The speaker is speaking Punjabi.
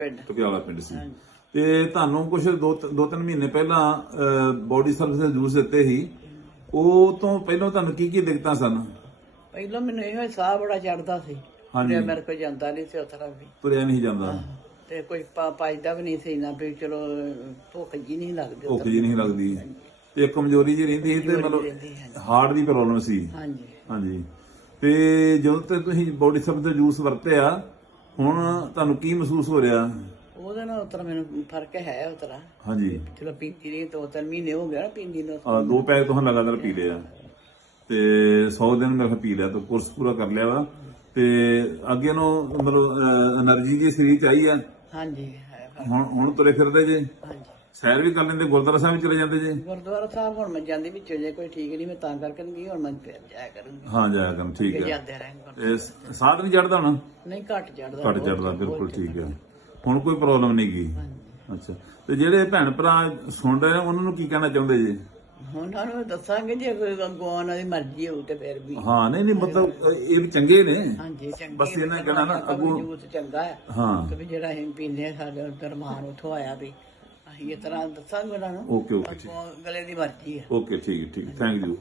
ਪਿੰਡ। ਪਟਿਆਲਾ ਪਿੰਡ ਸੀ। ਤੇ ਤੁਹਾਨੂੰ ਕੁਝ ਦੋ ਦੋ ਤਿੰਨ ਮਹੀਨੇ ਪਹਿਲਾਂ ਬੋਡੀ ਸਰਵਿਸ ਦੇ ਜੂਸ ਦਿੱਤੇ ਸੀ। ਉਹ ਤੋਂ ਪਹਿਲਾਂ ਤੁਹਾਨੂੰ ਕੀ ਕੀ ਦਿੱਕਤਾਂ ਸਨ? ਪਹਿਲਾਂ ਮੈਨੂੰ ਇਹੋ ਸਾਹ ਬੜਾ ਚੜਦਾ ਸੀ। ਹਾਂਜੀ। ਮੇਰੇ ਕੋਲ ਜਾਂਦਾ ਨਹੀਂ ਸੀ ਉਤਰਾ ਵੀ। ਤੁਰਿਆ ਨਹੀਂ ਜਾਂਦਾ। ਤੇ ਕੋਈ ਪਾ ਪਾਈਦਾ ਵੀ ਨਹੀਂ ਸੀ ਨਾ ਵੀ ਚਲੋ ਭੁੱਖ ਜੀ ਨਹੀਂ ਲੱਗਦੀ ਭੁੱਖ ਜੀ ਨਹੀਂ ਲੱਗਦੀ। ਤੇ ਕਮਜ਼ੋਰੀ ਜੀ ਰਹਿੰਦੀ ਸੀ ਤੇ ਮਤਲਬ। ਹਾਰਟ ਦੀ ਪ੍ਰੋਬਲਮ ਸੀ। ਹਾਂਜੀ। ਹਾਂਜੀ। ਤੇ ਜਦੋਂ ਤੇ ਤੁਸੀਂ ਬੋਡੀ ਸਰਵਿਸ ਦੇ ਜੂਸ ਵਰਤਿਆ ਹੁਣ ਤੁਹਾਨੂੰ ਕੀ ਮਹਿਸੂਸ ਹੋ ਰਿਹਾ? ਉਹਦੇ ਨਾਲ ਉਤਰ ਮੈਨੂੰ ਫ਼ਰਕ ਹੈ ਉਤਰਾ। ਹਾਂਜੀ। ਚਲੋ ਪੀਂਦੀ ਰਹੀ ਦੋ ਤਿੰਨ ਮਹੀਨੇ ਹੋ ਗਿਆ ਪੀਂਦੀ ਨੂੰ। ਆ ਦੋ ਪੈਗ ਤੁਹਾਨੂੰ ਲਗਾਤਾਰ ਪੀ ਲਿਆ ਤੇ 100 ਦਿਨ ਮੈਂ ਪੀ ਲਿਆ ਤਾਂ ਕੋਰਸ ਪੂਰਾ ਕਰ ਲਿਆ ਵਾ। ਤੇ ਅੱਗੇ ਨੂੰ ਮਤਲਬ એનર્ਜੀ ਦੀ ਸਰੀਰ ਚਾਹੀਏ ਹਾਂਜੀ ਹੁਣ ਹੁਣ ਤੁਰੇ ਫਿਰਦੇ ਜੇ? ਹਾਂਜੀ। ਸੈਰ ਵੀ ਕਰ ਲੈਂਦੇ ਗੁਰਦੁਆਰਾ ਸਾਹਿਬ ਵੀ ਚਲੇ ਜਾਂਦੇ ਜੇ? ਗੁਰਦੁਆਰਾ ਸਾਹਿਬ ਹੁਣ ਮੈਂ ਜਾਂਦੀ ਵਿੱਚ ਜੇ ਕੋਈ ਠੀਕ ਨਹੀਂ ਮੈਂ ਤਾਂ ਕਰਕੇ ਨਹੀਂ ਗਈ ਹੁਣ ਮੈਂ ਫਿਰ ਜਾਇਆ ਕਰੂੰਗੀ। ਹਾਂ ਜਾਇਆ ਕਰਨ ਠੀਕ ਹੈ। ਜਾਂਦੇ ਰਹਿਣ ਇਹ ਸਾਧ ਨਹੀਂ ਚੜਦਾ ਹੁਣ? ਨਹੀਂ ਘੱਟ ਚੜਦਾ ਘਟ ਚੜਦਾ ਬਿਲਕੁਲ ਠੀਕ ਹੈ। ਹੁਣ ਕੋਈ ਪ੍ਰੋਬਲਮ ਨਹੀਂ ਗਈ। ਅੱਛਾ। ਤੇ ਜਿਹੜੇ ਭੈਣ ਭਰਾ ਸੁਣ ਰਹੇ ਉਹਨਾਂ ਨੂੰ ਕੀ ਕਹਿਣਾ ਚਾਹੁੰਦੇ ਜੀ? ਹੁਣ ਉਹਨਾਂ ਨੂੰ ਦੱਸਾਂਗੇ ਜੇ ਕੋਈ ਉਹਨਾਂ ਦੀ ਮਰਜ਼ੀ ਹੋਊ ਤੇ ਫਿਰ ਵੀ। ਹਾਂ ਨਹੀਂ ਨਹੀਂ ਮਤਲਬ ਇਹ ਵੀ ਚੰਗੇ ਨੇ। ਹਾਂਜੀ ਚੰਗੀ ਬਸ ਇਹਨਾਂ ਕਹਿਣਾ ਨਾ ਅੱਗੋਂ ਜੂਸ ਚੰਗਾ ਹੈ। ਹਾਂ। ਵੀ ਜਿਹੜਾ ਅਸੀਂ ਪੀਂਦੇ ਸਾਡੇ ਉੱਧਰ ਮਾਨ ਉਥੋਂ ਆਇਆ ਵੀ। ਅਸੀਂ ਇਸ ਤਰ੍ਹਾਂ ਦੱਸਾਂਗੇ ਉਹਨਾਂ ਨੂੰ। ਓਕੇ ਓਕੇ ਗਲੇ ਦੀ ਮਰਜ਼ੀ ਹੈ ਓਕੇ ਠੀਕ ਹੈ, ਠੀਕ। Thank you